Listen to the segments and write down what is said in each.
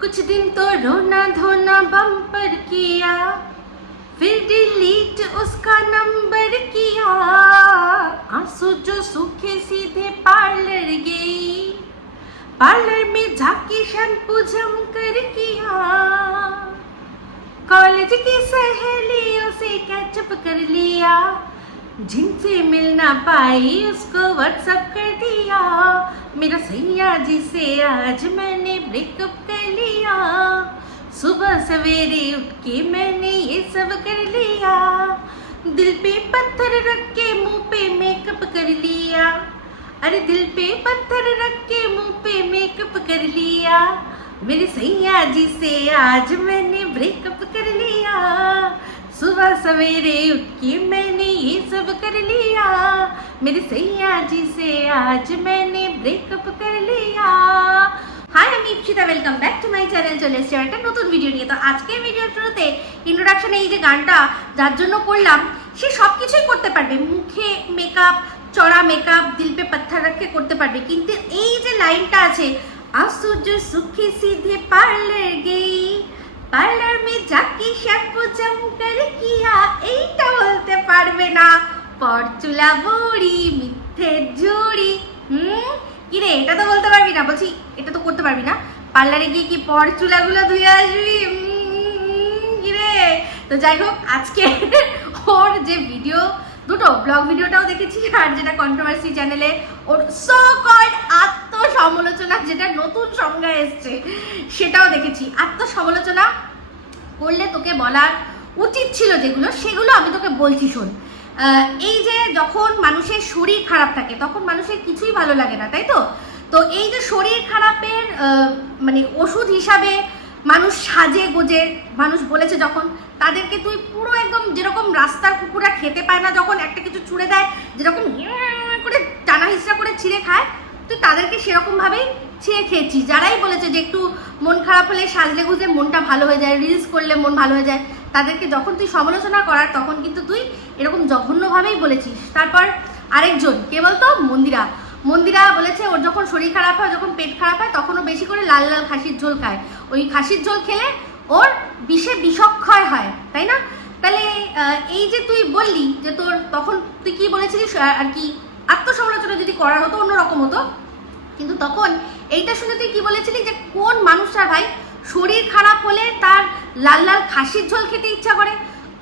कुछ दिन तो रोना धोना बम्पर किया, फिर डिलीट उसका नंबर किया। आँसू जो सूखे सीधे पार्लर गई, पार्लर में जाके शैम्पू जम कर किया। कॉलेज की सहेलियों से कैचअप कर लिया। जिनसे मिल ना पाई, उसको व्हाट्सअप कर दिया। मेरा सैया जी से आज मैंने ब्रेकअप कर लिया। सुबह सवेरे उठ के मैंने ये सब कर लिया। दिल पे पत्थर रख के मुँह पे मेकअप कर लिया। अरे दिल पे पत्थर रख के मुँह पे मेकअप कर लिया। मेरे सैया जी से आज मैंने ब्रेकअप कर लिया सुबह सवेरे उठ के मैंने ये सब कर लिया मेरे सैया जी से आज मैंने ব্রেকআপ कर लिया হাই আমি Ipsita welcome back to my channel চলে এসেছি একটা নতুন ভিডিও নিয়ে তো আজকের ভিডিওর শুরুতে ইন্ট্রোডাকশনে এই যে গানটা যার জন্য করলাম সে সব কিছুই করতে পারবে মুখে মেকআপ চড়া মেকআপ দিল পে পাথর রাখে করতে পারবে কিন্তু এই যে লাইনটা আছে आंसू जो सूखे सीधे पार्लर गई পার্লার মে যাকে শ্যাম্পু জম করে কিয়া এইটা বলতে পারবে না পরচুলা বড়ি মিথ্যে জুড়ি হুম কি রে এটা তো বলতে পারবি না বলছি এটা তো করতে পারবি না পার্লারে গিয়ে কি পরচুলাগুলো ধুয়ে আসবি উম, কি রে তো যাই হোক আজকে ওর যে ভিডিও দুটো ব্লগ ভিডিওটাও দেখেছি আর যেটা কন্ট্রোভার্সি চ্যানেলে ওর সো কল্ড আত্মসমালোচনা যেটা নতুন সংজ্ঞা এসছে, সেটাও দেখেছি। আত্মসমালোচনা করলে তোকে বলার উচিত ছিল যেগুলো, সেগুলো আমি তোকে বলছি শোন। এই যে যখন মানুষের শরীর খারাপ থাকে, তখন মানুষের কিছুই ভালো লাগে না, তাই তো? তো এই যে শরীর খারাপের মানে ওষুধ হিসাবে মানুষ সাজে গোজে, মানুষ বলেছে যখন, তাদেরকে তুই পুরো একদম যেরকম রাস্তার কুকুরা খেতে পায় না, যখন একটা কিছু ছুঁড়ে দেয়, যেরকম করে টানা হিসড়া করে ছিঁড়ে খায় তুই তাদেরকে সেরকম ভাবেই ছিঁড়ে খেয়েছিস যারাই বলেছে যে একটু মন খারাপ হলে সাজলে গুজে মনটা ভালো হয়ে যায় রিলস করলে মন ভালো হয়ে যায়, তাদেরকে যখন তুই সমালোচনা করার, তখন কিন্তু তুই এরকম জঘন্যভাবেই বলেছিস। তারপর আরেকজন, কে বলতো? মন্দিরা। মন্দিরা বলেছে, ওর যখন শরীর খারাপ হয়, যখন পেট খারাপ হয়, তখনও বেশি করে লাল লাল খাসির ঝোল খায়। ওই খাসির ঝোল খেলে ওর বিষে বিষক্ষয় হয়, তাই না? তাহলে এই যে তুই বললি যে তোর, তখন তুই কি বলেছিলিস আর কি? আত্মসমালোচনা যদি করা হতো, অন্যরকম হতো। কিন্তু তখন এইটা শুনে তুই কি বলেছিলি যে, কোন মানুষটা ভাই শরীর খারাপ হলে তার লাল লাল খাসির ঝোল খেতে ইচ্ছা করে?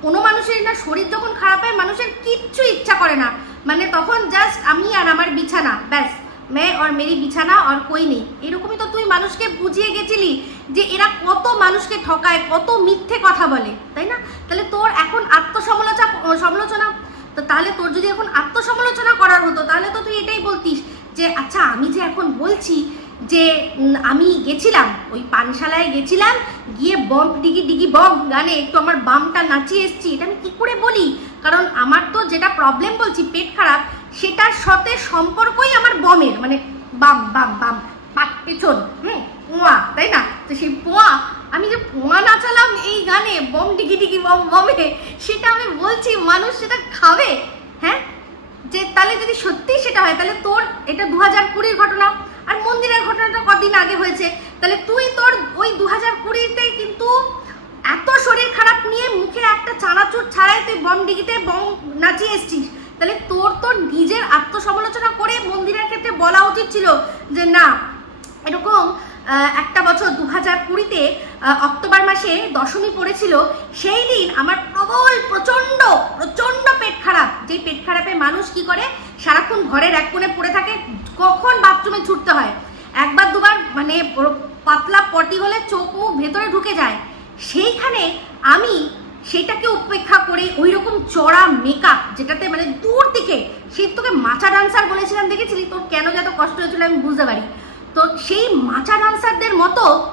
কোনো মানুষের না শরীর যখন খারাপ হয়, মানুষের কিচ্ছু ইচ্ছা করে না। মানে তখন জাস্ট আমি আর আমার বিছানা, ব্যাস। মে আর মেরি বিছানা আর কই নেই। এরকমই তো তুই মানুষকে বুঝিয়ে গেছিলি যে এরা কত মানুষকে ঠকায়, কত মিথ্যে কথা বলে, তাই না? তাহলে তোর এখন আত্মসমালোচনা সমালোচনা তো তাহলে তোর যদি এখন আত্মসমালোচনা করার হতো, তাহলে তো তুই এটাই বলতিস যে আচ্ছা আমি যে এখন বলছি যে আমি গেছিলাম, ওই পানশালায় গেছিলাম, গিয়ে বম ডিগি ডিগি বম গানে একটু আমার বামটা নাচিয়ে এসছি। এটা আমি কী করে বলি? কারণ আমার তো যেটা প্রবলেম বলছি, পেট খারাপ, সেটার সাথে সম্পর্কই আমার বমের মানে বাম বাম বাম, পাট, পেছন, হুম, পোয়া, তাই না? তো সেই পোয়া, আমি যে ডিগি বম বমে সেটা আমি বলছি, মানুষ সেটা খাবে হ্যাঁ? যে তাহলে যদি সত্যি সেটা হয়, তাহলে তোর এটা দু হাজার কুড়ির ঘটনা, আর মন্দিরের ঘটনাটা কদিন আগে হয়েছে, তাহলে তুই তোর ওই দু হাজার কুড়িতে কিন্তু এত শরীর খারাপ নিয়ে মুখে একটা চানাচুর ছাড়াই তুই বম ডিগিতে বম নাচিয়ে এসছিস, তাহলে তোর তোর নিজের আত্মসমালোচনা করে মন্দিরের ক্ষেত্রে বলা উচিত ছিল যে না, এরকম একটা বছর দু হাজার কুড়িতে অক্টোবর মাসে দশমী পড়েছিল, সেই দিন আমার প্রবল, প্রচণ্ড প্রচণ্ড পেট খারাপ। যেই পেট খারাপে মানুষ কি করে? সারাক্ষণ ঘরের এক কোণে পড়ে থাকে, কখন বাথরুমে ছুটতে হয়। একবার, দুবার মানে পাতলা পটি হলে চোখ মুখ ভেতরে ঢুকে যায়। সেইখানে আমি সেটাকে উপেক্ষা করে ওই রকম চড়া মেকআপ যেটাতে মানে দূর থেকে, সেই তোকে মাচা ডান্সার বলেছিলাম, দেখেছিলি? তোর কেন যত কষ্ট হয়েছিল আমি বুঝতে পারি তো সেই মাচা ডান্সারদের মতো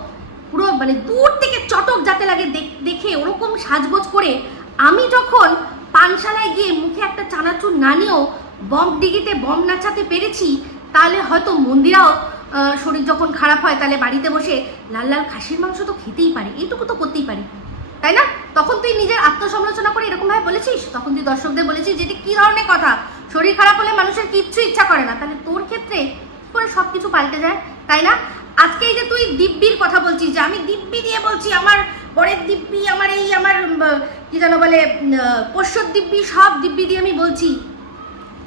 পুরো মানে দূর থেকে চটক যাতে লাগে দেখ- ওরকম সাজগোজ করে আমি যখন পানশালায় গিয়ে মুখে একটা চানাচুর না নিয়েও বম ডিগিতে, বম নাচাতে পেরেছি, তাহলে হয়তো মন্দিরাও শরীর যখন খারাপ হয় তাহলে বাড়িতে বসে লাল লাল খাসির মাংস তো খেতেই পারে, এইটুকু তো করতেই পারি। তাই না? তখন তুই নিজের আত্মসমালোচনা করে এরকম ভাবে বলেছিস? তখন তুই দর্শকদের বলেছিস যেটা কি ধরনের কথা? শরীর খারাপ হলে মানুষের কিচ্ছু ইচ্ছা করে না। তাহলে তোর ক্ষেত্রে করে সব কিছু পাল্টে যায়? তাই না? আজকে এই যে তুই দিব্যির কথা বলছিস যে, আমি দিব্যি দিয়ে বলছি, আমার বরের দিব্যি, আমার এই, আমার কি যেন বলে পোষ্যর দিব্যি, সব দিব্যি দিয়ে আমি বলছি।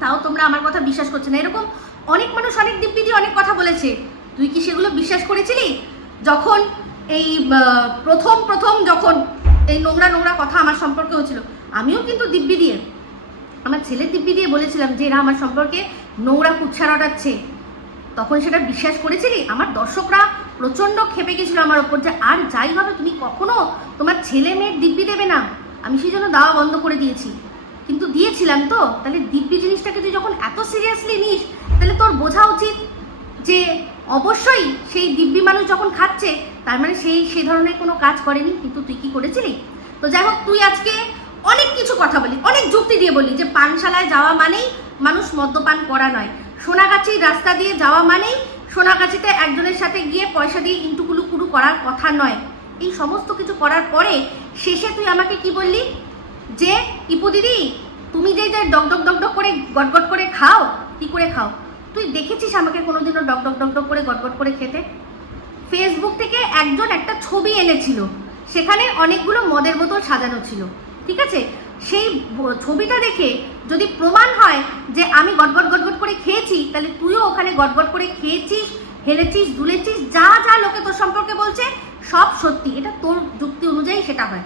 তাও তোমরা আমার কথা বিশ্বাস করছে না। এরকম অনেক মানুষ অনেক দিব্যি দিয়ে অনেক কথা বলেছে। তুই কি সেগুলো বিশ্বাস করেছিলি? যখন এই প্রথম প্রথম যখন এই নোংরা নোংরা কথা আমার সম্পর্কে হচ্ছিল আমিও কিন্তু দিব্যি দিয়ে, আমার ছেলের দিব্যি দিয়ে বলেছিলাম যে, এরা আমার সম্পর্কে নোংরা কুচ্ছা রটাচ্ছে তখন সেটা বিশ্বাস করেছিলি? আমার দর্শকরা প্রচণ্ড খেপে গেছিল আমার ওপর যে, আর যাই হবে, তুমি কখনো তোমার ছেলে মেয়ের দিব্যি দেবে না। আমি সেই জন্য দাওয়া বন্ধ করে দিয়েছি। কিন্তু দিয়েছিলাম তো। তাহলে দিব্যি জিনিসটাকে তুই যখন এত সিরিয়াসলি নিস, তাহলে তোর বোঝা উচিত যে, অবশ্যই সেই দিব্যি মানুষ যখন খাচ্ছে, তার মানে সেই, সে ধরনের কোনো কাজ করেনি। কিন্তু তুই কি করেছিলি? তো যাই হোক, তুই আজকে অনেক কিছু কথা বলি, অনেক যুক্তি দিয়ে বলি যে, পানশালায় যাওয়া মানেই মানুষ মদ্যপান করা নয়। সোনাগাছির রাস্তা দিয়ে যাওয়া মানেই সোনাগাছিতে একজনের সাথে গিয়ে পয়সা দিয়ে ইন্টুকুলু কুলু করার কথা নয়। এই সমস্ত কিছু করার পরে শেষে তুই আমাকে কি বললি? যে, ইপু দিদি, তুমি যে যে ডক ডক ডক ডক করে গটগট করে খাও, কি করে খাও? তুই দেখেছিস আমাকে কোনোদিনও ডক ডক ডক ডক করে গটগট করে খেতে? ফেসবুক থেকে একজন একটা ছবি এনেছিল। সেখানে অনেকগুলো মদের বোতল সাজানো ছিল। ঠিক আছে? সেই ছবিটা দেখে যদি প্রমাণ হয় যে আমি গটগট গটগট করে খেয়েছি, তাহলে তুইও ওখানে গটগট করে খেয়েছিস হেলেছিস দুলেছিস, যা যা লোকে তোর সম্পর্কে বলছে, সব সত্যি। এটা তোর যুক্তি অনুযায়ী সেটা হয়।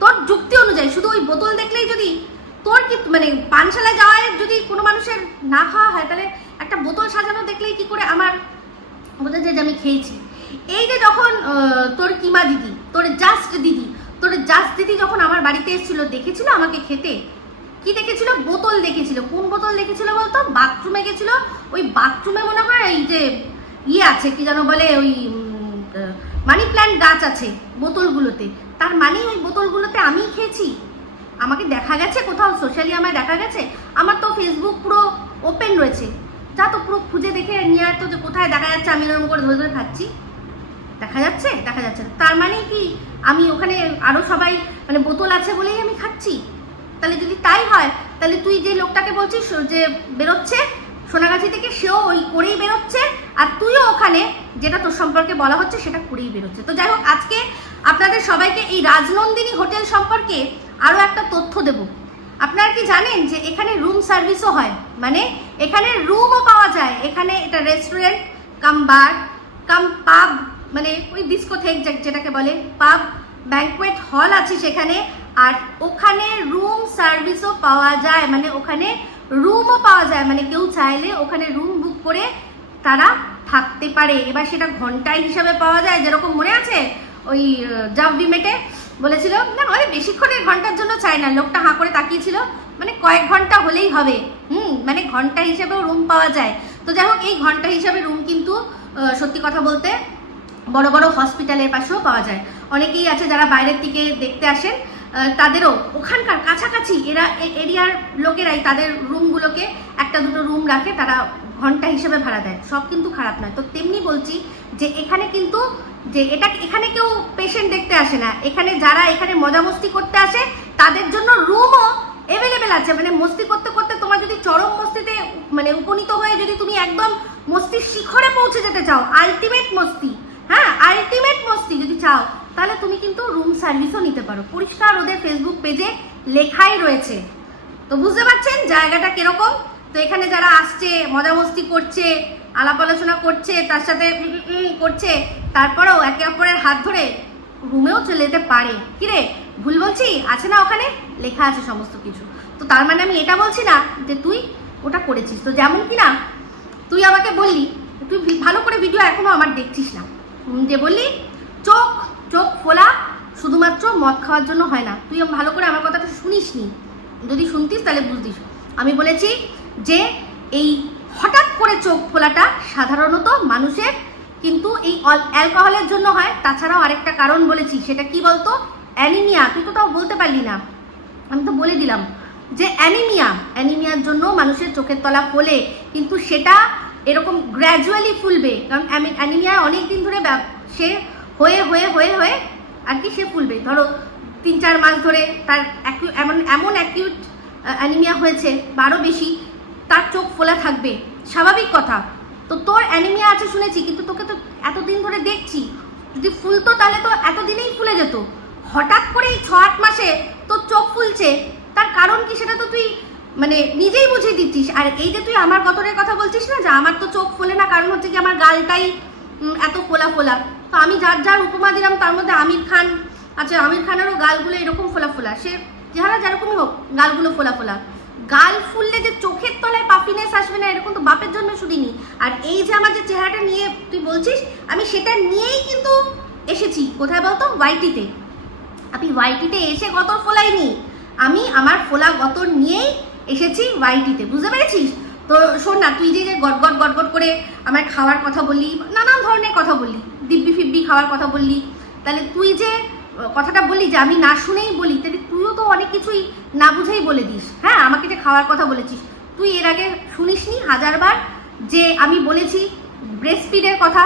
তোর যুক্তি অনুযায়ী, শুধু ওই বোতল দেখলেই যদি তোর কি মানে পানশালায় যাওয়ায় যদি কোনো মানুষের না খাওয়া হয়, তাহলে একটা বোতল সাজানো দেখলেই কি করে আমার বোঝা যায় যে আমি খেয়েছি। এই যে যখন তোর কিমা দিদি, তোর জাস্ট দিদি তোর জাস্ট দিদি যখন আমার বাড়িতে এসেছিল, দেখেছিল আমাকে খেতে? কি দেখেছিল? বোতল দেখেছিল। কোন বোতল দেখেছিল বলতো? বাথরুমে গেছিল। ওই বাথরুমে মনে হয় এই যে ইয়ে আছে, কি যেন বলে ওই মানি প্ল্যান্ট গাছ আছে বোতলগুলোতে। তার মানে ওই বোতলগুলোতে আমি খেয়েছি। আমাকে দেখা গেছে কোথাও সোশ্যালি আমায় দেখা গেছে। আমার তো ফেসবুক পুরো ওপেন রয়েছে। যা তো পুরো খুঁজে দেখে নিয়ে আসতো যে কোথায় দেখা যাচ্ছে, আমি এরকম করে ধরে ধরে খাচ্ছি। দেখা যাচ্ছে? দেখা যাচ্ছে তার মানে কি, আমি ওখানে আরও সবাই মানে বোতল আছে বলেই আমি খাচ্ছি? তাহলে যদি তাই হয়, তাহলে তুই যে লোকটাকে বলছিস যে বেরোচ্ছে, সোনাগাছি থেকে সেও ওই করেই বেরোচ্ছে, আর তুইও ওখানে, যেটা তোর সম্পর্কে বলা হচ্ছে, সেটা করেই বেরোচ্ছে। তো যাই হোক, আজকে আপনাদের সবাইকে এই রাজনন্দিনী হোটেল সম্পর্কে আরও একটা তথ্য দেব। আপনারা কি জানেন যে এখানে রুম সার্ভিসও হয়? মানে এখানে রুমও পাওয়া যায়। এখানে এটা রেস্টুরেন্ট, কাম বার, কাম পাব মানে ওই ডিস্কোথেক যেটাকে বলে পাব ব্যাঙ্কোয়েট হল আছে সেখানে। আর ওখানে রুম সার্ভিসও পাওয়া যায়। মানে ওখানে রুমও পাওয়া যায়। মানে কেউ চাইলে ওখানে রুম বুক করে তারা থাকতে পারে। এবার সেটা ঘন্টায় হিসাবে পাওয়া যায়। যেরকম মনে আছে? ওই জাভি মেটে বলেছিল, না, আরে বেশিক্ষণের ঘণ্টার জন্য চাই না। লোকটা হাঁ করে তাকিয়েছিল। মানে কয়েক ঘণ্টা হলেই হবে। হুম মানে ঘণ্টা হিসাবেও রুম পাওয়া যায়। তো যাই হোক, এই ঘণ্টা হিসাবে রুম কিন্তু সত্যি কথা বলতে বড় বড় হসপিটালের পাশেও পাওয়া যায়। অনেকেই আছে যারা বাইরের থেকে দেখতে আসেন তাদেরও ওখানকার কাছাকাছি এরা এরিয়ার লোকেরাই তাদের রুমগুলোকে একটা দুটো রুম রাখে, তারা ঘণ্টা হিসেবে ভাড়া দেয়। সব কিন্তু খারাপ নয়। তো তেমনি বলছি যে এখানে কিন্তু যে এটা, এখানে কেউ পেশেন্ট দেখতে আসে না। এখানে যারা এখানে মজা মস্তি করতে আসে, তাদের জন্য রুমও অ্যাভেলেবেল আছে। মানে মস্তি করতে করতে তোমার যদি চরম মস্তিতে মানে উপনীত হয়ে যদি তুমি একদম মস্তির শিখরে পৌঁছে যেতে চাও আলটিমেট মস্তি। হ্যাঁ আলটিমেট মস্তি যদি চাও, তাহলে তুমি কিন্তু রুম সার্ভিসও নিতে পারো। পরিষ্কার ওদের ফেসবুক পেজে লেখাই রয়েছে। তো বুঝতে পারছেন জায়গাটা কীরকম? তো এখানে যারা আসছে, মজা মস্তি করছে, আলাপ আলোচনা করছে, তার সাথে করছে, তারপরেও একে অপরের হাত ধরে রুমেও চলে যেতে পারে। কিরে ভুল বলছি? আছে না ওখানে? লেখা আছে সমস্ত কিছু। তো তার মানে আমি এটা বলছি না যে তুই ওটা করেছিস। তো যেমন কি না তুই আমাকে বললি, তুই ভালো করে ভিডিও এখনও আমার দেখছিস না। যে বললি, চোখ চোখ ফোলা, শুধুমাত্র মদ খাওয়ার জন্য হয় না। তুই ভালো করে আমার কথাটা শুনিস নি যদি শুনতিস তাহলে বুঝতিস। আমি বলেছি যে, এই হঠাৎ করে চোখ ফোলাটা সাধারণত মানুষের কিন্তু এই অ্যালকোহলের জন্য হয়। তাছাড়াও আরেকটা কারণ বলেছি, সেটা কি বলতো? অ্যানিমিয়া। তুই তো তাও বলতে পারলি না। আমি তো বলে দিলাম যে অ্যানিমিয়া। অ্যানিমিয়ার জন্য মানুষের চোখের তলা ফোলে। কিন্তু সেটা এরকম গ্র্যাজুয়ালি ফুলবে কারণ অ্যানিমিয়া অনেক দিন ধরে সে হয়ে হয়ে হয়ে হয়ে আর কি সে ফুলবে ধরো, তিন, চার মাস ধরে তার এমন এমন অ্যাকিউট অ্যানিমিয়া হয়েছে, বারো বেশি, তার চোখ ফোলা থাকবে। স্বাভাবিক কথা। তো তোর অ্যানিমিয়া আছে শুনেছি, কিন্তু তোকে তো এতদিন ধরে দেখছি। যদি ফুলতো তাহলে তো এতদিনেই ফুলে যেত। হঠাৎ করে এই ছ, আট মাসে তোর চোখ ফুলছে। তার কারণ কি সেটা তো তুই মানে নিজেই বুঝিয়ে দিচ্ছিস। আর এই যে তুই আমার গতরের কথা বলছিস না, যে আমার তো চোখ ফোলে না, কারণ হচ্ছে কি আমার গালটাই এত ফোলা ফোলা। তো আমি যার যার উপমা দিলাম, তার মধ্যে আমির খান আচ্ছা আমির খানেরও গালগুলো এরকম ফোলা ফোলা। সে চেহারা যেরকমই হোক, গালগুলো ফোলা ফোলা। গাল ফুললে যে চোখের তলায় পাফিনেস আসবে না, এরকম তো বাপের জন্য শুনিনি। আর এই যে আমার যে চেহারাটা নিয়ে তুই বলছিস, আমি সেটা নিয়েই কিন্তু এসেছি। কোথায় বলতো? ওয়াইটিতে আমি ওয়াইটিতে এসে গতর ফোলাইনি। আমি আমার ফোলা গতর নিয়েই এসেছি ওয়াইটিতে বুঝতে পেরেছিস? তো শোন না, তুই যে যে গটগট গটগট করে আমার খাওয়ার কথা বললি, নানান ধরনের কথা বললি, দিব্যি ফিব্বি খাওয়ার কথা বললি, তাহলে তুই যে কথাটা বললি যে আমি না শুনেই বলি, তাহলে তুইও তো অনেক কিছুই না বুঝেই বলে দিস। হ্যাঁ আমাকে যে খাওয়ার কথা বলেছিস, তুই এর আগে শুনিসনি হাজারবার যে আমি বলেছি ব্রেস্ট ফিডের কথা,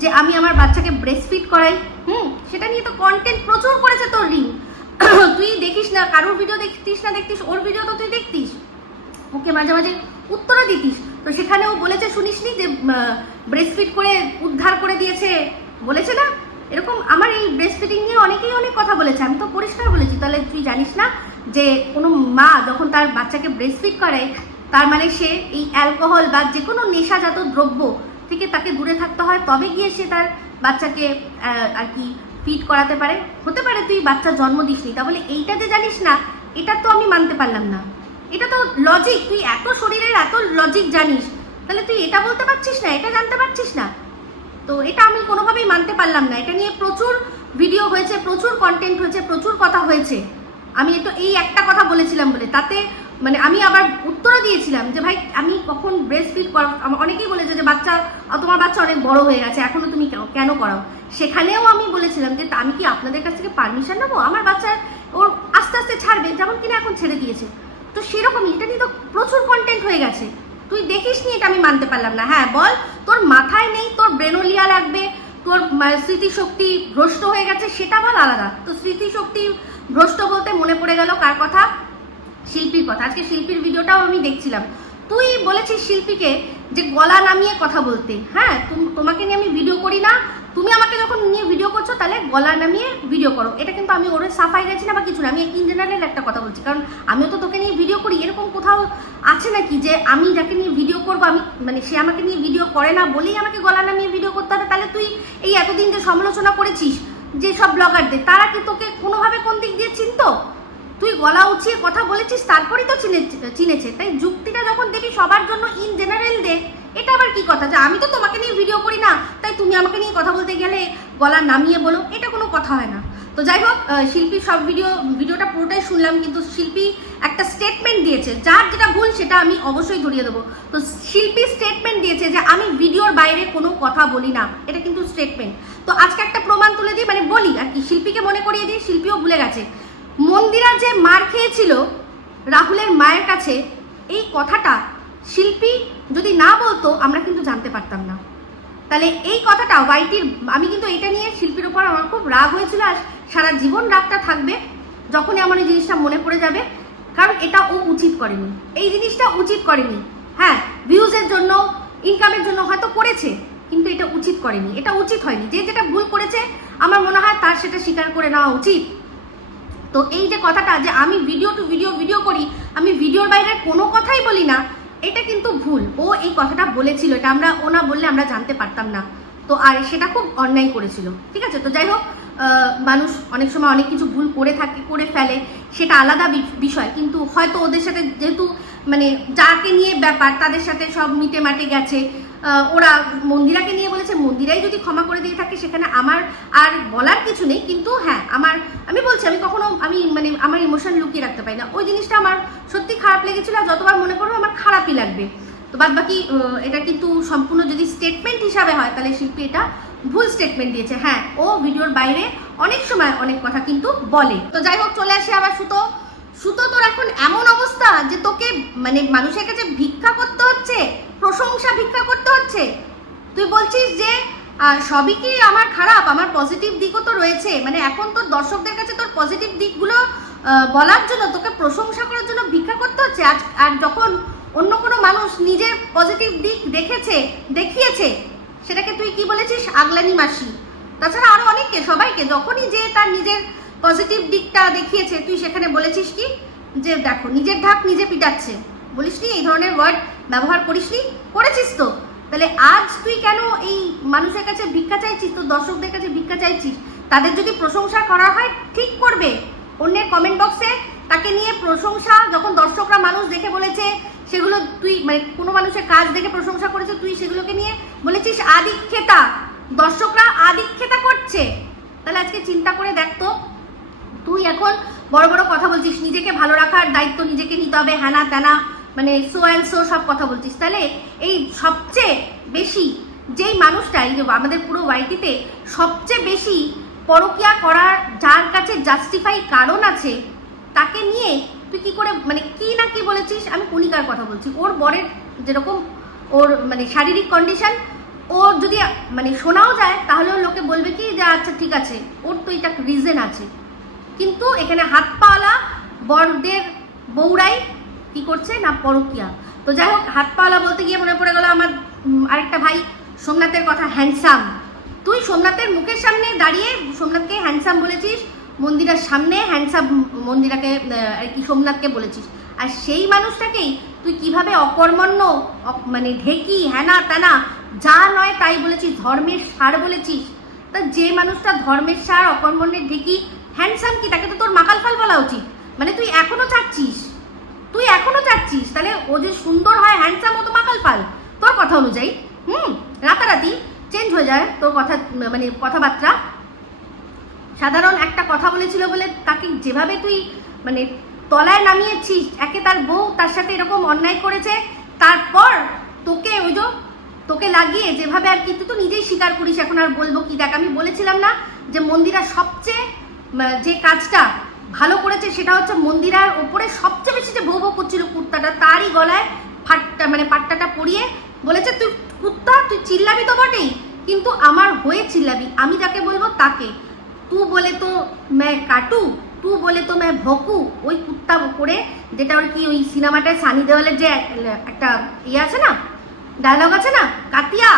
যে আমি আমার বাচ্চাকে ব্রেস্ট ফিড করাই, হুম? সেটা নিয়ে তো কন্টেন্ট প্রচুর করেছে তোর রিং তুই দেখিস না, কারোর ভিডিও দেখতিস না, দেখতিস, ওর ভিডিও তো তুই দেখতিস। ওকে মাঝে মাঝে উত্তরও দিতিস। তো সেখানে ও বলেছে, শুনিসনি যে ব্রেস্ট ফিড করে উদ্ধার করে দিয়েছে? বলেছে না? এরকম আমার এই ব্রেস্ট ফিডিং নিয়ে অনেকেই অনেক কথা বলেছে। আমি তো পরিষ্কার বলেছি। তাহলে তুই জানিস না যে, কোনো মা যখন তার বাচ্চাকে ব্রেস্ট ফিড করায়, তার মানে সে এই অ্যালকোহল বা যে কোনো নেশাজাত দ্রব্য থেকে তাকে দূরে থাকতে হয়, তবে গিয়ে সে তার বাচ্চাকে আর কি ফিড করাতে পারে। হতে পারে তুই বাচ্চা জন্ম দিসনি, তাহলে এইটা যে জানিস না, এটা তো আমি মানতে পারলাম না। এটা তো লজিক তুই এত শরীরের এত লজিক জানিস, তাহলে তুই এটা বলতে পারছিস না, এটা জানতে পারছিস না। তো এটা আমি কোনোভাবেই মানতে পারলাম না, এটা নিয়ে প্রচুর ভিডিও হয়েছে, প্রচুর কন্টেন্ট হয়েছে, প্রচুর কথা হয়েছে। আমি তো এই একটা কথা বলেছিলাম বলে, তাতে মানে আমি আবার উত্তরও দিয়েছিলাম যে, ভাই, আমি কখন ব্রেস্ট ফিড করা অনেকেই বলেছে যে, বাচ্চা, তোমার বাচ্চা অনেক বড় হয়ে গেছে, এখনও তুমি কেন করাও? সেখানেও আমি বলেছিলাম যে আমি কি আপনাদের কাছ থেকে পারমিশন নেব? আমার বাচ্চা ওর আস্তে আস্তে ছাড়বে, যেমন কিনা এখন ছেড়ে দিয়েছে। তো সেরকমই, এটা নিয়ে তো প্রচুর কন্টেন্ট হয়ে গেছে। তুই দেখিস নি এটা আমি মানতে পারলাম না। হ্যাঁ বল, তোর মাথায় নেই তোর ব্রেনোলিয়া লাগবে, তোর স্মৃতিশক্তি ভ্রষ্ট হয়ে গেছে, সেটা বল আলাদা। তো স্মৃতিশক্তি ভ্রষ্ট বলতে মনে পড়ে গেল কার কথা? শিল্পীর কথা। আজকে শিল্পীর ভিডিওটাও আমি দেখছিলাম। তুই বলেছিস শিল্পীকে যে গলা নামিয়ে কথা বলতে। হ্যাঁ তুম- তোমাকে নিয়ে আমি ভিডিও করি না। তুমি আমাকে যখন নিয়ে ভিডিও করছ, তাহলে গলা নামিয়ে ভিডিও করো। এটা কিন্তু আমি ওরে সাফাই গেছি না বা কিছু না, আমি ইন জেনারেল একটা কথা বলছি। কারণ আমিও তো তোকে নিয়ে ভিডিও করি, এরকম কোথাও আছে নাকি যে আমি যাকে নিয়ে ভিডিও করব, আমি মানে সে আমাকে নিয়ে ভিডিও করে না বলেই আমাকে গলা নামিয়ে ভিডিও করতে হবে? তাহলে তুই এই এতদিন যে সমালোচনা করেছিস যে সব ব্লগারদের তারা কি তোকে কোনোভাবে কোন দিক দিয়ে চিনতো? তুই গলা উঁচিয়ে কথা বলেছিস, তারপরেই তো চিনে চিনেছে। তাই যুক্তিটা যখন দেখি সবার জন্য ইন জেনারেল দে, এটা আবার কি কথা? যে, আমি তো তোমাকে নিয়ে ভিডিও করি না, তাই তুমি আমাকে নিয়ে কথা বলতে গেলে গলা নামিয়ে বলো, এটা কোনো কথা হয় না। তো যাই হোক শিল্পী সব ভিডিও ভিডিওটা পুরোটাই শুনলাম, কিন্তু শিল্পী একটা স্টেটমেন্ট দিয়েছে, যার যেটা ভুল সেটা আমি অবশ্যই ধরিয়ে দেবো। তো শিল্পী স্টেটমেন্ট দিয়েছে যে, আমি ভিডিওর বাইরে কোনো কথা বলি না, এটা কিন্তু স্টেটমেন্ট তো আজকে একটা প্রমাণ তুলে দিই মানে বলি আর কি, শিল্পীকে মনে করিয়ে দিই, শিল্পীও ভুলে গেছে। মন্দিরা যে মার খেয়েছিল রাহুলের মায়ের কাছে, এই কথাটা শিল্পী যদি না বলতো, আমরা কিন্তু জানতে পারতাম না। তাহলে এই কথাটা ওয়াইটির আমি কিন্তু এটা নিয়ে শিল্পীর উপর আমার খুব রাগ হয়েছিল আর সারা জীবন রাগটা থাকবে, যখনই আমার এই জিনিসটা মনে পড়ে যাবে, কারণ এটা ও উচিত করেনি। এই জিনিসটা উচিত করেনি। হ্যাঁ ভিউজের জন্য ইনকামের জন্য হয়তো করেছে, কিন্তু এটা উচিত করেনি। এটা উচিত হয়নি। যে যেটা ভুল করেছে, আমার মনে হয় তার সেটা স্বীকার করে নেওয়া উচিত। তো এই যে কথাটা যে আমি ভিডিও টু ভিডিও ভিডিও করি, আমি ভিডিওর বাইরে কোনো কথাই বলি না, এটা কিন্তু ভুল। ও এই কথাটা বলেছিল, এটা আমরা, ও না বললে আমরা জানতে পারতাম না। তো আর সেটা খুব অন্যায় করেছিল। ঠিক আছে? তো যাই হোক মানুষ অনেক সময় অনেক কিছু ভুল করে থাকে, করে ফেলে, সেটা আলাদা বিষয়। কিন্তু হয়তো ওদের সাথে যেহেতু মানে যাকে নিয়ে ব্যাপার, তাদের সাথে সব মিটে মাটে গেছে ওরা মন্দিরাকে নিয়ে বলেছে, মন্দিরাই যদি ক্ষমা করে দিয়ে থাকে, সেখানে আমার আর বলার কিছু নেই, কিন্তু হ্যাঁ আমার, আমি বলছি, আমি কখনো, আমি মানে আমার ইমোশন লুকিয়ে রাখতে পারি না। ওই জিনিসটা আমার সত্যি খারাপ লেগেছিল আর যতবার মনে পড়বে, আমার খারাপই লাগবে। তো বাদ বাকি এটা কিন্তু সম্পূর্ণ যদি স্টেটমেন্ট হিসাবে হয়, তাহলে শিল্পী এটা ভুল স্টেটমেন্ট দিয়েছে। হ্যাঁ ও ভিডিওর বাইরে অনেক সময় অনেক কথা কিন্তু বলে। তো যাই হোক, চলে আসে আবার সুতো। সুতো তোর এখন এমন অবস্থা যে তোকে মানে মানুষের কাছে ভিক্ষা করতে হচ্ছে। প্রশংসা ভিক্ষা করতে হচ্ছে। তুই বলছিস যে সবই কি আমার খারাপ? আমার পজিটিভ দিকও তো রয়েছে। মানে এখন তোর দর্শকদের কাছে তোর পজিটিভ দিকগুলো বলার জন্য, তোকে প্রশংসা করার জন্য ভিক্ষা করতে হচ্ছে। আজ, আর যখন অন্য কোনো মানুষ নিজের পজিটিভ দিক দেখেছে, দেখিয়েছে, সেটাকে তুই কি বলেছিস? আগলানি মাসি। তাছাড়া আরও অনেককে, সবাইকে, যখনই যে তার নিজের পজিটিভ দিকটা দেখিয়েছে, তুই সেখানে বলেছিস কি? যে দেখো, নিজের ঢাক নিজে পিটাচ্ছে। বলিসনি এই ধরনের ওয়ার্ড ব্যবহার করিসনি? করেছিস তো। তাহলে আজ তুই কেন এই মানুষের কাছে ভিক্ষা চাইছিস, তোর দর্শকদের কাছে ভিক্ষা চাইছিস? তাদের যদি প্রশংসা করা হয়, ঠিক করবে। অন্যের কমেন্ট বক্সে তাকে নিয়ে প্রশংসা, যখন দর্শকরা মানুষ দেখে বলেছে, সেগুলো তুই মানে কোনো মানুষের কাজ দেখে প্রশংসা করেছে, তুই সেগুলোকে নিয়ে বলেছিস আদিক্ষেতা। দর্শকরা আদিক্ষেতা করছে। তাহলে আজকে চিন্তা করে দেখ তো। তুই এখন বড় বড় কথা বলছিস। নিজেকে ভালো রাখার দায়িত্ব নিজেকে নিতে হবে হ্যানা ত্যানা মানে সো অ্যান্ড সো সব কথা বলছিস। তাহলে এই সবচেয়ে বেশি যেই মানুষটা, এই যে আমাদের পুরো ওয়াইটিতে সবচেয়ে বেশি পরকিয়া করার, যার কাছে জাস্টিফাই কারণ আছে, তাকে নিয়ে তুই কি করে মানে কি না কি বলেছিস, আমি কণিকার কথা বলছি। ওর বরের যেরকম ওর মানে শারীরিক কন্ডিশন ওর যদি মানে শোনাও যায়, তাহলেও লোকে বলবে কি যে আচ্ছা ঠিক আছে, ওর তো এটা রিজন আছে। কিন্তু এখানে হাত পাওয়ালা বরদের বউরাই কি করছে না পরকিয়া? তো যাই হোক, হাত পাওয়ালা বলতে গিয়ে মনে পড়ে গেল আমার আরেকটা ভাই, সোমনাথের কথা হ্যান্ডসাম তুই সোমনাথের মুখের সামনে দাঁড়িয়ে সোমনাথকে হ্যান্ডসাম বলেছিস, মন্দিরের সামনে হ্যান্ডসাম মন্দিরাকে আর কি সোমনাথকে বলেছিস। আর সেই মানুষটাকেই তুই কীভাবে অকর্মণ্য মানে ঢেকি হ্যানা ত্যানা যা নয় তাই বলেছিস, ধর্মের সার বলেছিস। তা যে মানুষটা ধর্মের সার, অকর্মণ্যের ঢেকি হ্যান্ডসাম কি? তাকে তো তোর মাকাল ফাল বলা উচিত। মানে তুই এখনও চাচ্ছিস। তুই এখনও চাচ্ছিস? তাহলে ও যে সুন্দর হয় হ্যান্ডসাম ও তো মাকাল ফাল। তোর কথা অনুযায়ী, হুম? রাতারাতি চেঞ্জ হয়ে যায় তোর কথা মানে কথাবার্তা। সাধারণ একটা কথা বলেছিল বলে তাকে যেভাবে তুই মানে তলায় নামিয়েছিস, একে তার বউ তার সাথে এরকম অন্যায় করেছে, তারপর তোকে ওই যে, তোকে লাগিয়ে যেভাবে আর কি, তুই তো নিজেই স্বীকার করিস, এখন আর বলব কি? দেখ, আমি বলেছিলাম না যে মন্দিরা সবচেয়ে, যে কাজটা ভালো করেছে সেটা হচ্ছে মন্দিরার ওপরে সবচেয়ে বেশি যে ভৌ করছিল কুর্তাটা, তারই গলায় ফাটটা মানে পাট্টাটা পরিয়ে বলেছে, তুই কুর্তা, তুই চিল্লাবি তো বটেই, কিন্তু আমার হয়ে চিল্লাবি, আমি যাকে বলব তাকে। তু বলে তো ম্যা কাটু, তু বলে তো ম্যা ভকু। ওই কুর্তা করে যেটা আর কি ওই সিনেমাটায় সানি দেওয়ালের যে একটা ইয়ে আছে না ডায়লগ আছে না, কাতিয়া,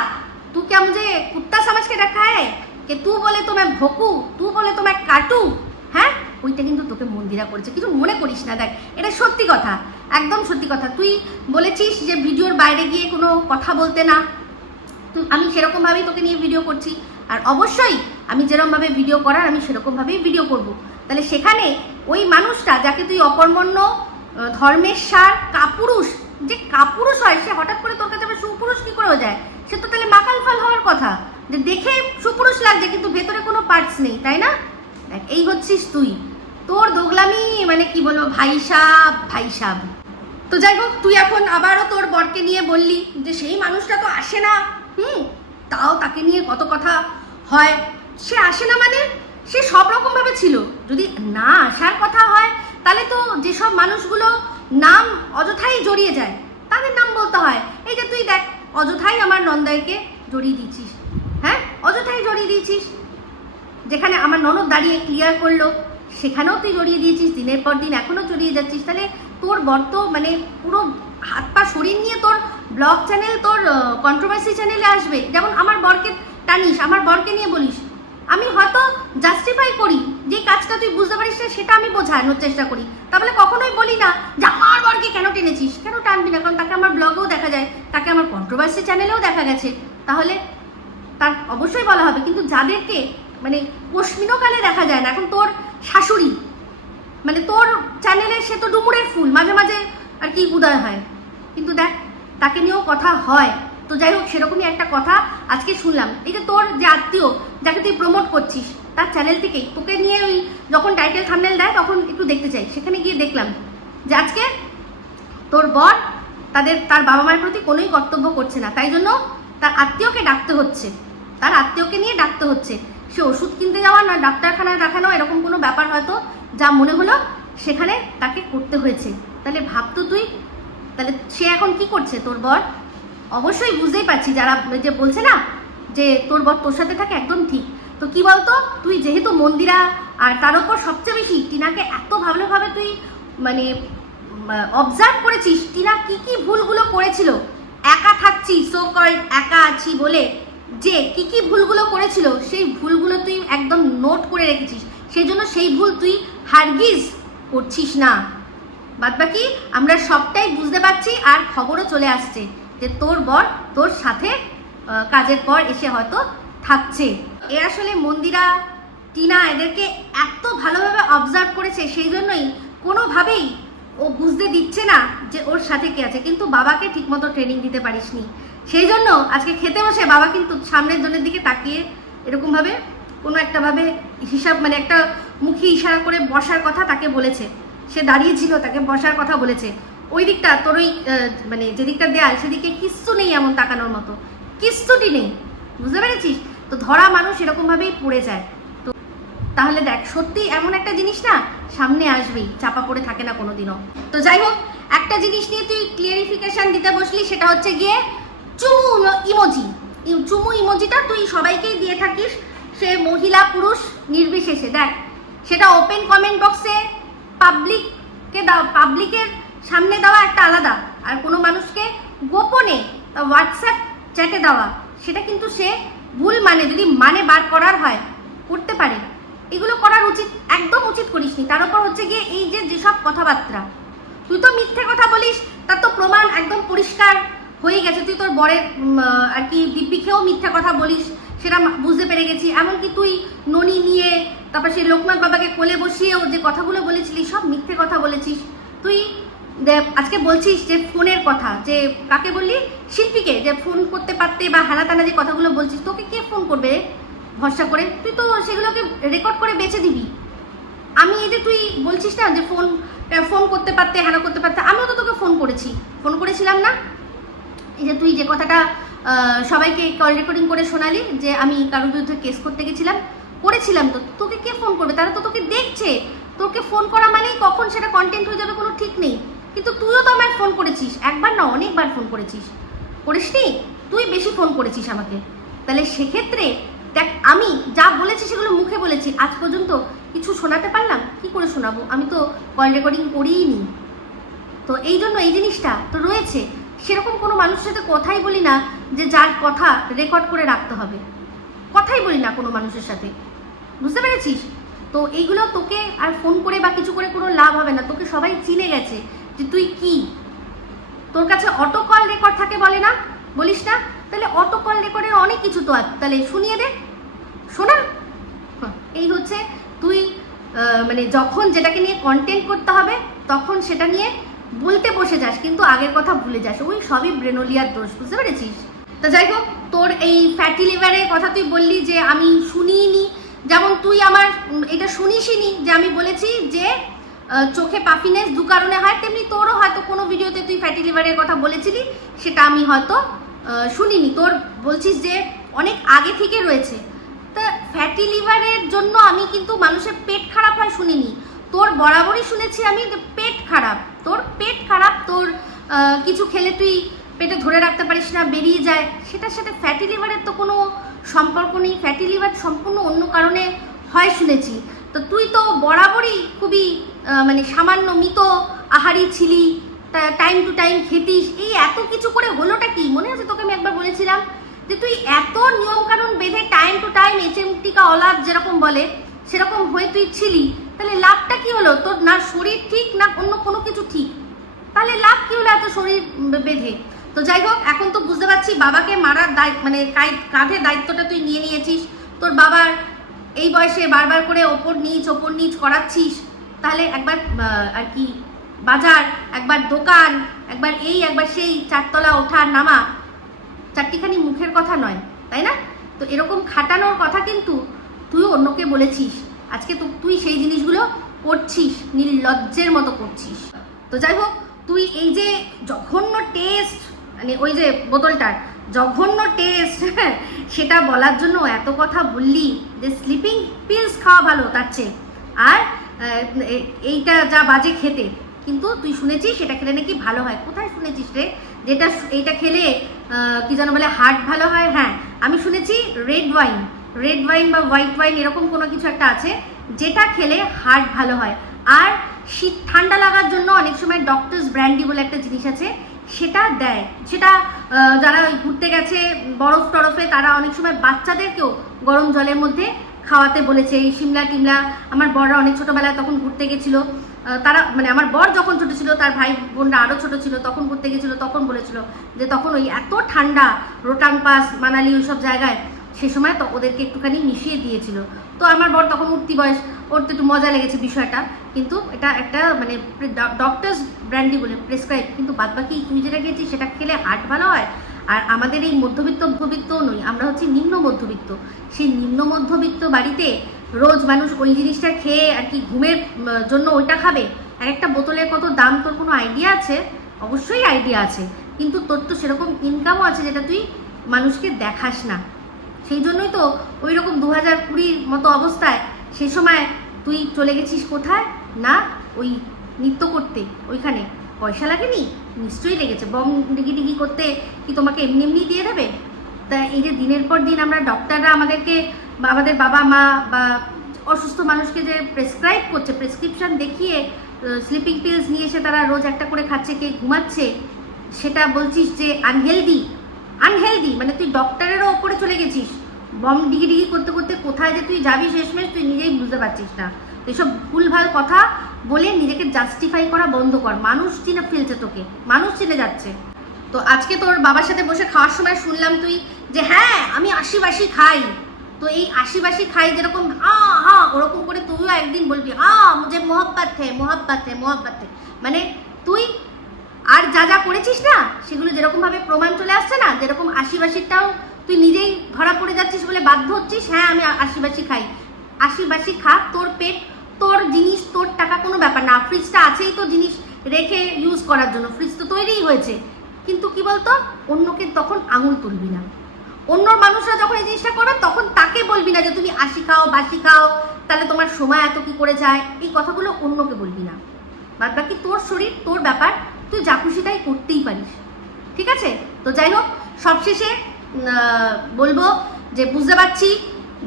তু কেমন যে কুত্তা সমাজকে দেখায়, কে তু বলে তো ম্যা ভকু, তু বলে তো ম্যা কাটু। হ্যাঁ? ওইটা কিন্তু তোকে মন্দিরা করেছে। কিছু মনে করিস না, দেখ, এটা সত্যি কথা, একদম সত্যি কথা। তুই বলেছিস যে ভিডিওর বাইরে গিয়ে কোনো কথা বলতে না। আমি সেরকমভাবেই তোকে নিয়ে ভিডিও করছি। আর অবশ্যই আমি যেরকমভাবে ভিডিও করার, আমি সেরকমভাবেই ভিডিও করব। তাহলে সেখানে ওই মানুষটা যাকে তুই অকর্মণ্য ধর্মের সার, কাপুরুষ, যে কাপুরুষ হয়, সে হঠাৎ করে তোর কাছে আবার সুপুরুষ কী করে যায়? সে তো তাহলে মাকাল ফাল হওয়ার কথা। যে দেখে সুপুরুষ লাগছে, কিন্তু ভেতরে কোনো পার্টস নেই, তাই না? দেখ, এই হচ্ছিস তুই। তোর দোগলামি মানে কি বলব ভাই সাহ ভাই সাহ তো যাই হোক, তুই এখন আবারও তোর বরকে নিয়ে বললি যে সেই মানুষটা তো আসে না। হুম, তাও তাকে নিয়ে কত কথা হয়। সে আসে না মানে? সে সব রকম ভাবে ছিল। যদি না আসার কথা হয়, তাহলে তো যেসব মানুষগুলো নাম অযথাই জড়িয়ে যায়, তাদের নাম বলতে হয়। এই যে তুই দেখ, অযথাই আমার নন্দাইকে জড়িয়ে দিচ্ছিস হ্যাঁ? অযথাই জড়িয়ে দিয়েছিস। যেখানে আমার ননদ দাঁড়িয়ে ক্লিয়ার করল, সেখানেও তুই জড়িয়ে দিয়েছিস, দিনের পর দিন এখনও জড়িয়ে যাচ্ছিস। তাহলে তোর বর তো মানে পুরো হাত পা শরীর নিয়ে তোর ব্লগ চ্যানেল তোর কন্ট্রোভার্সি চ্যানেলে আসবে। যেমন আমার বরকে টানিস, আমার বরকে নিয়ে বলিস। আমি হয়তো জাস্টিফাই করি যে কাজটা তুই বুঝতে পারিস না, সেটা আমি বোঝানোর চেষ্টা করি। তাহলে কখনোই বলি না যে আমার বরকে কেন টেনেছিস? কেন টানবি না? কারণ তাকে আমার ব্লগেও দেখা যায়, তাকে আমার কন্ট্রোভার্সি চ্যানেলেও দেখা গেছে। তাহলে তার অবশ্যই বলা হবে। কিন্তু যাদেরকে মানে কালে দেখা যায় না। এখন তোর শাশুড়ি মানে তোর চ্যানেলে সে তো ডুমুরের ফুল, মাঝে মাঝে আর কি উদয় হয়। কিন্তু দেখ, তাকে নিয়েও কথা হয়। তো যাই হোক, সেরকমই একটা কথা আজকে শুনলাম। এই যে তোর যে আত্মীয়, যাকে তুই প্রমোট করছিস, তার চ্যানেল থেকেই তোকে নিয়ে ওই যখন টাইটেল থাম্বনেল দেয়, তখন একটু দেখতে চাই। সেখানে গিয়ে দেখলাম যে আজকে তোর বর তাদের, তার বাবা মায়ের প্রতি কোনোই কর্তব্য করছে না। তাই জন্য তার আত্মীয়কে ডাকতে হচ্ছে। তার আত্মীয়কে নিয়ে ডাকতে হচ্ছে। সে ওষুধ কিনতে যাওয়া না, ডাক্তারখানায় দেখানো, এরকম কোনো ব্যাপার হয়তো যা মনে হলো সেখানে তাকে করতে হয়েছে। তাহলে ভাবতো তুই। তাহলে সে এখন কি করছে তোর বর? অবশ্যই বুঝতেই পারছি, যারা যে বলছে না যে তোর বর তোর সাথে থাকে একদম ঠিক। তো কি বলতো, তুই যেহেতু মন্দিরা, আর তার উপর সবচেয়ে বেশি টিনাকে এত ভালোভাবে তুই মানে অবজার্ভ করেছিস, টিনা কি কি ভুলগুলো করেছিল? একা থাকছি সো কল্ড একা আছি বলে। যে কি কি ভুলগুলো করেছিল, সেই ভুলগুলো তুই একদম নোট করে রেখেছিস। সেই জন্য সেই ভুল তুই হারগিজ করছিস না। বাদ বাকি আমরা সবটাই বুঝতে পারছি আর খবরও চলে আসছে যে তোর বর তোর সাথে কাজের পর এসে হয়তো থাকছে। এ আসলে মন্দিরা, টিনা এদেরকে এত ভালোভাবে অবজার্ভ করেছে, সেই জন্যই কোনোভাবেই ও বুঝতে দিচ্ছে না যে ওর সাথে কে আছে। কিন্তু বাবাকে ঠিকমতো ট্রেনিং দিতে পারিসনি। সেই জন্য আজকে খেতে বসে বাবা কিন্তু সামনের জনের দিকে তাকিয়ে এরকমভাবে কোনো একটা ভাবে হিসাব মানে একটা মুখে ইশারা করে বসার কথা তাকে বলেছে। সে দাঁড়িয়েছিল, তাকে বসার কথা বলেছে। ওই দিকটা তোর ওই মানে যেদিকটা দেয়াল, সেদিকে কিচ্ছু নেই এমন তাকানোর মতো। কিচ্ছুটি নেই। বুঝতে পেরেছিস? তো ধরা মানুষ এরকমভাবেই পড়ে যায়। তো তাহলে দেখ, সত্যি এমন একটা জিনিস না সামনে আসবেই, চাপা পড়ে থাকে না কোনোদিনও। তো যাই হোক, একটা জিনিস নিয়ে তুই ক্লিয়ারিফিকেশন দিতে বসলি, সেটা হচ্ছে গিয়ে চুমু ইমোজি। চুমু ইমোজিটা তুই সবাইকেই দিয়ে থাকিস। সে মহিলা পুরুষ নির্বিশেষে। দেখ, সেটা ওপেন কমেন্ট বক্সে পাবলিককে দাও পাবলিকের সামনে দেওয়া একটা আলাদা। আর কোনো মানুষকে গোপনে হোয়াটসঅ্যাপ চ্যাটে দেওয়া। সেটা কিন্তু সে ভুল মানে যদি মানে বার করার হয়, করতে পারে। এগুলো করার উচিত, একদম উচিত করিসনি। তার উপর হচ্ছে গিয়ে এই যে যেসব কথাবার্তা, তুই তো মিথ্যে কথা বলিস, তার তো প্রমাণ একদম পরিষ্কার। হয়ে গেছে, তুই তোর বরের আর কি দিব্যিকেও মিথ্যা কথা বলিস, সেটা বুঝতে পেরে গেছি। এমনকি তুই ননি নিয়ে, তারপর সেই লোকনাথ বাবাকে কোলে বসিয়েও যে কথাগুলো বলেছিলি, সব মিথ্যে কথা বলেছিস। তুই আজকে বলছিস যে ফোনের কথা, যে কাকে বললি? শিল্পীকে, যে ফোন করতে পারতে বা হানা টানা যে কথাগুলো বলছিস, তোকে কে ফোন করবে ভরসা করে। তুই তো সেগুলোকে রেকর্ড করে বেঁচে দিবি। আমি এই যে তুই বলছিস না যে ফোন ফোন করতে পারতে হ্যানা করতে পারতে, আমিও তো তোকে ফোন করেছি। ফোন করেছিলাম না। এই যে তুই যে কথাটা সবাইকে কল রেকর্ডিং করে শোনালি যে আমি কারোর বিরুদ্ধে কেস করতে গেছিলাম, করেছিলাম তো, তোকে কে ফোন করবে? তারা তো তোকে দেখছে। তোকে ফোন করা মানেই কখন সেটা কন্টেন্ট হয়ে যাবে কোনো ঠিক নেই। কিন্তু তুইও তো আমায় ফোন করেছিস। একবার না, অনেকবার ফোন করেছিস। করিসনি? তুই বেশি ফোন করেছিস আমাকে। তাহলে সেক্ষেত্রে দেখ, আমি যা বলেছি সেগুলো মুখে বলেছি। আজ পর্যন্ত কিছু শোনাতে পারলাম? কি করে শোনাবো? আমি তো কল রেকর্ডিং করিই নি তো এই জন্য এই জিনিসটা তো রয়েছে। সেরকম কোনো মানুষের সাথে কথাই বলি না যে যার কথা রেকর্ড করে রাখতে হবে। কথাই বলি না কোনো মানুষের সাথে। বুঝতে পেরেছিস? তো এইগুলো তোকে আর ফোন করে বা কিছু করে কোনো লাভ হবে না। তোকে সবাই চিনে গেছে যে তুই কি। তোর কাছে অটো কল রেকর্ড থাকে বলে না? বলিস না? তাহলে অটো কল রেকর্ডের অনেক কিছু তো তাহলে শুনিয়ে দে। শোনা? এই হচ্ছে তুই মানে যখন যেটাকে নিয়ে কন্টেন্ট করতে হবে, তখন সেটা নিয়ে বলতে বসে যাস, কিন্তু আগের কথা ভুলে যাস। ওই সবই ব্রেনোলিয়ার দোষ, বুঝতে পেরেছিস? তা যাই হোক, তোর এই ফ্যাটি লিভারের কথা তুই বললি যে আমি শুনিনি, যেমন তুই আমার, এটা শুনিসই যে আমি বলেছি যে চোখে পাফিনেস দু কারণে হয়, তেমনি তোরও হয়তো কোনো ভিডিওতে তুই ফ্যাটি লিভারের কথা বলেছিলি, সেটা আমি হয়তো শুনিনি। তোর বলছিস যে অনেক আগে থেকে রয়েছে। তা ফ্যাটি লিভারের জন্য আমি কিন্তু মানুষের পেট খারাপ হয় শুনিনি। তোর বরাবরই শুনেছি আমি পেট খারাপ। তোর পেট খারাপ, তোর কিছু খেলে তুই পেটে ধরে রাখতে পারিস না, বেরিয়ে যায়। সেটার সাথে ফ্যাটি লিভারের তো কোনো সম্পর্ক নেই। ফ্যাটি লিভার সম্পূর্ণ অন্য কারণে হয় শুনেছি। তো তুই তো বরাবরই খুবই মানে সামান্য মিত আহারি ছিলি টাইম টু টাইম খেতিস। এই এত কিছু করে হলোটা কি? মনে আছে তোকে আমি একবার বলেছিলাম যে তুই এত নিয়মকানুন বেঁধে টাইম টু টাইম এইচএম টিকা অলাভ যেরকম বলে সেরকম হয়ে তুই ছিলি, তাহলে লাভটা কি হলো? তোর না শরীর ঠিক না অন্য কোনো কিছু ঠিক? তাহলে লাভ কি হলো এত শরীর বেঁধে? তো যাই হোক, এখন তো বুঝতে পারছি বাবাকে মারার দায় মানে কাঁধে দায়িত্বটা তুই নিয়ে নিয়েছিস। তোর বাবার এই বয়সে বারবার করে ওপর নিচ ওপর নিচ করাচ্ছিস। তাহলে একবার আর কি, বাজার, একবার দোকান, একবার এই, একবার সেই, চারতলা ওঠা, নামা। চারটিখানি মুখের কথা নয়, তাই না? তো এরকম খাটানোর কথা কিন্তু তুই অন্যকে বলেছিস। আজকে তো তুই সেই জিনিসগুলো করছিস, নির্লজ্জের মতো করছিস। তো যাই হোক, তুই এই যে জঘন্য টেস্ট মানে ওই যে বোতলটার, জঘন্য টেস্ট সেটা বলার জন্য এত কথা বললি যে স্লিপিং পিলস খাওয়া ভালো তার চেয়ে। আর এইটা যা বাজে খেতে, কিন্তু তুই শুনেছিস সেটা খেলে নাকি ভালো হয়? কোথায় শুনেছিস রে? যেটা, এইটা খেলে কি যেন বলে, হার্ট ভালো হয়? হ্যাঁ আমি শুনেছি রেড ওয়াইন রেড ওয়াইন বা হোয়াইট ওয়াইন এরকম কোনো কিছু একটা আছে, যেটা খেলে হার্ট ভালো হয়। আর শীত ঠান্ডা লাগার জন্য অনেক সময় ডক্টরস ব্র্যান্ডি বলে একটা জিনিস আছে, সেটা দেয়। সেটা যারা ওই ঘুরতে গেছে, বরফ টরফে, তারা অনেক সময় বাচ্চাদেরকেও গরম জলের মধ্যে খাওয়াতে বলেছে। এই সিমলা টিমলা, আমার বড়রা অনেক ছোটোবেলায় তখন ঘুরতে গেছিল। তারা মানে আমার বর যখন ছোটো ছিল, তার ভাই বোনরা আরও ছোটো ছিল, তখন ঘুরতে গেছিল, তখন বলেছিল যে তখন ওই এত ঠান্ডা, রোটাং পাস, মানালি, ওইসব জায়গায় সে সময় তো ওদেরকে একটুখানি মিশিয়ে দিয়েছিল। তো আমার বর তখন উঠতি বয়স, ওর তো একটু মজা লেগেছে বিষয়টা। কিন্তু এটা একটা মানে ডক্টরস ব্র্যান্ডি বলে প্রেসক্রাইব কিন্তু বাদবাকি তুই যেটা গেছিস সেটা খেলে হার্ট ভালো হয়? আর আমাদের এই মধ্যবিত্ত মধ্যবিত্তও নই, আমরা হচ্ছে নিম্ন মধ্যবিত্ত। সেই নিম্ন মধ্যবিত্ত বাড়িতে রোজ মানুষ ওই জিনিসটা খেয়ে আর কি ঘুমের জন্য ওইটা খাবে? আর একটা বোতলের কত দাম, তোর কোনো আইডিয়া আছে? অবশ্যই আইডিয়া আছে। কিন্তু তোর তো সেরকম ইনকামও আছে যেটা তুই মানুষকে দেখাস না। সেই জন্যই তো ওই রকম দু হাজার কুড়ির মতো অবস্থায় সেই সময় তুই চলে গেছিস কোথায়? না, ওই নৃত্য করতে। ওইখানে। পয়সা লাগেনি? নিশ্চয়ই লেগেছে। বম ডিগি ডিগি করতে কি তোমাকে এমনি এমনি দিয়ে দেবে? তা এই যে দিনের পর দিন আমরা ডক্টররা আমাদেরকে আমাদের বাবা মা বা অসুস্থ মানুষকে যে প্রেসক্রাইব করছে প্রেসক্রিপশন দেখিয়ে স্লিপিং পিলস নিয়ে এসে তারা রোজ একটা করে খাচ্ছে, কে ঘুমাচ্ছে, সেটা বলছিস যে আনহেলদি আনহেলদি মানে তুই ডক্টরেরও ওপরে চলে গেছিস। বম ডিগি ডিগি করতে করতে কোথায় যে তুই যাবি শেষমেশ, তুই নিজেই বুঝতে পারছিস না। তো এইসব ভুলভাল কথা বলে নিজেকে জাস্টিফাই করা বন্ধ কর। মানুষ চিনে ফেলছে তোকে। মানুষ চিনে যাচ্ছে। তো আজকে তোর বাবার সাথে বসে খাওয়ার সময় শুনলাম তুই যে হ্যাঁ আমি আশিবাসি খাই। তো এই আশিবাসি খাই যেরকম হ্যাঁ হা ওরকম করে তুইও একদিন বলবি হে, মোহব্বত হে মোহব্বত হে। মানে তুই আর যা যা করেছিস না, সেগুলো যেরকমভাবে প্রমাণ চলে আসছে না, যেরকম আশিবাসিটাও তুই নিজেই ধরা পড়ে যাচ্ছিস বলে বাধ্য হচ্ছিস হ্যাঁ আমি আশিবাসী খাই। আশিবাসী খা, তোর পেট, তোর জিনিস, তোর টাকা, কোনো ব্যাপার না। ফ্রিজটা আছেই তো জিনিস রেখে ইউজ করার জন্য। ফ্রিজ তো তৈরিই হয়েছে। কিন্তু কি বলতো, অন্যকে তখন আঙুল তুলবি না। অন্য মানুষরা যখন এই জিনিসটা করবে, তখন তাকে বলবি না যে, তুমি আশি খাও বাসি খাও, তাহলে তোমার সময় এত কি করে যায়? এই কথাগুলো অন্যকে বলবি না। বাদ বাকি তোর শরীর, তোর ব্যাপার তুই যা খুশি তাই করতেই পারিস। ঠিক আছে? তো যাই হোক, সবশেষে বলব যে বুঝতে পারছি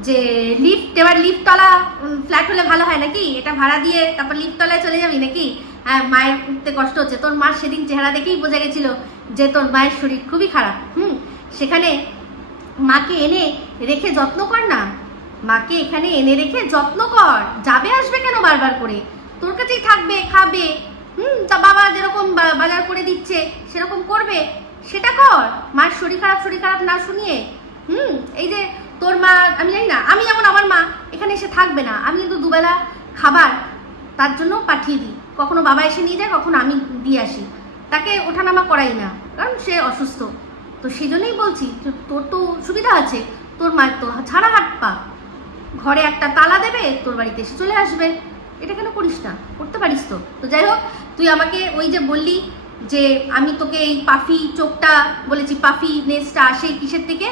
যে লিফট এবার লিফটতলা ফ্ল্যাট হলে ভালো হয় নাকি? এটা ভাড়া দিয়ে তারপর লিফটতলায় চলে যাবি নাকি? হ্যাঁ মায়ের উঠতে কষ্ট হচ্ছে। তোর মার সেদিন চেহারা দেখেই বোঝা গেছিল যে তোর মায়ের শরীর খুবই খারাপ। হুম? সেখানে মাকে এনে রেখে যত্ন কর না। মাকে এখানে এনে রেখে যত্ন কর। যাবে আসবে কেন বারবার করে? তোর কাছেই থাকবে, খাবে। হুম, তা বাজার করে দিচ্ছে, সেরকম করবে? সেটা কর। মার শরীর খারাপ শরীর খারাপ না শুনিয়ে। হুম, এই যে তোর মা, আমি জানি না, আমি যেমন আমার মা, এখানে এসে থাকবে না। আমি কিন্তু দুবেলা খাবার তার জন্য পাঠিয়ে দিই। কখনো বাবা এসে নিয়ে যায়, কখনো আমি দিয়ে আসি। তাকে ওঠানামা করাই না, কারণ সে অসুস্থ। তো সেই জন্যই বলছি তোর তো সুবিধা আছে। তোর মায়ের তো ছাড়া হাত পা। ঘরে একটা তালা দেবে, তোর বাড়িতে এসে চলে আসবে। এটা কেন করিস না? করতে পারিস তো। তো যাই হোক তুই আমাকে ওই যে বললি যে আমি তোকে এই পাফি চোখটা বলেছি, পাফি নেসটা আসে কিসের থেকে?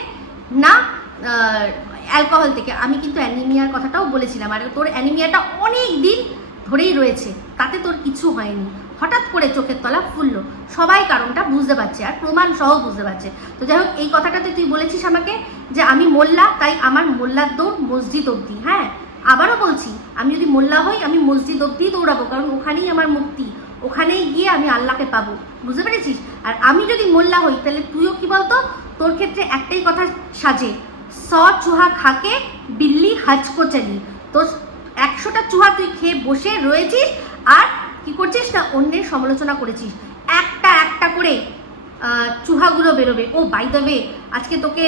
না অ্যালকোহল থেকে। আমি কিন্তু অ্যানিমিয়ার কথাটাও বলেছিলাম। আর তোর অ্যানিমিয়াটা অনেক দিন ধরেই রয়েছে। তাতে তোর কিছু হয়নি। হঠাৎ করে চোখের তলা ফুললো। সবাই কারণটা বুঝতে পারছে আর প্রমাণ সহ বুঝতে পারছে। তো যাই হোক, এই কথাটাতে তুই বলেছিস আমাকে যে আমি মোল্লা, তাই আমার মোল্লার দৌড় মসজিদ অবধি হ্যাঁ? আবারও বলছি, আমি যদি মোল্লা হই, আমি মসজিদ অবধি দৌড়াবো, কারণ ওখানেই আমার মুক্তি। ওখানেই গিয়ে আমি আল্লাহকে পাবো। বুঝতে পেরেছিস? আর আমি যদি মোল্লা হই, তাহলে তুইও কি বলতো? তোর ক্ষেত্রে একটাই কথা সাজে স চুহা খাকে বিল্লি হাজ কো চালি তো একশোটা চুহা তুই খেয়ে বসে রয়েছিস আর কি করছিস না, অন্যের সমালোচনা করেছিস। একটা একটা করে চুহাগুলো বেরোবে। ও বাই ওয়ে আজকে তোকে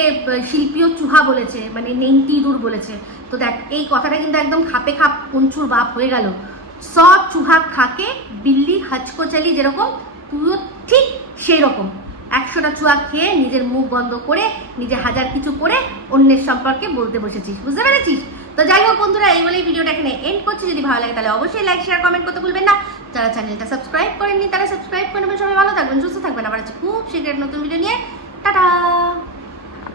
শিল্পীও চুহা বলেছে মানে নেংটি দূর বলেছে। তো দেখ, এই কথাটা কিন্তু একদম খাপে খাপ, পঞ্চুর বাপ হয়ে গেল। স চুহা খাকে বিল্লি হাচকো চালি যেরকম তুইও ঠিক সেই রকম একশোটা চুয়া খেয়ে নিজের মুখ বন্ধ করে, নিজে হাজার কিছু করে অন্যের সম্পর্কে বলতে বসেছিস। বুঝতে পেরেছিস? তো যাই হোক বন্ধুরা, এই বলেই ভিডিওটা এখানে এন্ড করছি। যদি ভালো লাগে তাহলে অবশ্যই লাইক শেয়ার কমেন্ট করতে ভুলবেন না। যারা চ্যানেলটা সাবস্ক্রাইব করেননি, তারা সাবস্ক্রাইব করে নেবেন। সবাই ভালো থাকবেন, সুস্থ থাকবেন। আবার আছে খুব শীঘ্র নতুন ভিডিও নিয়ে। টাটা!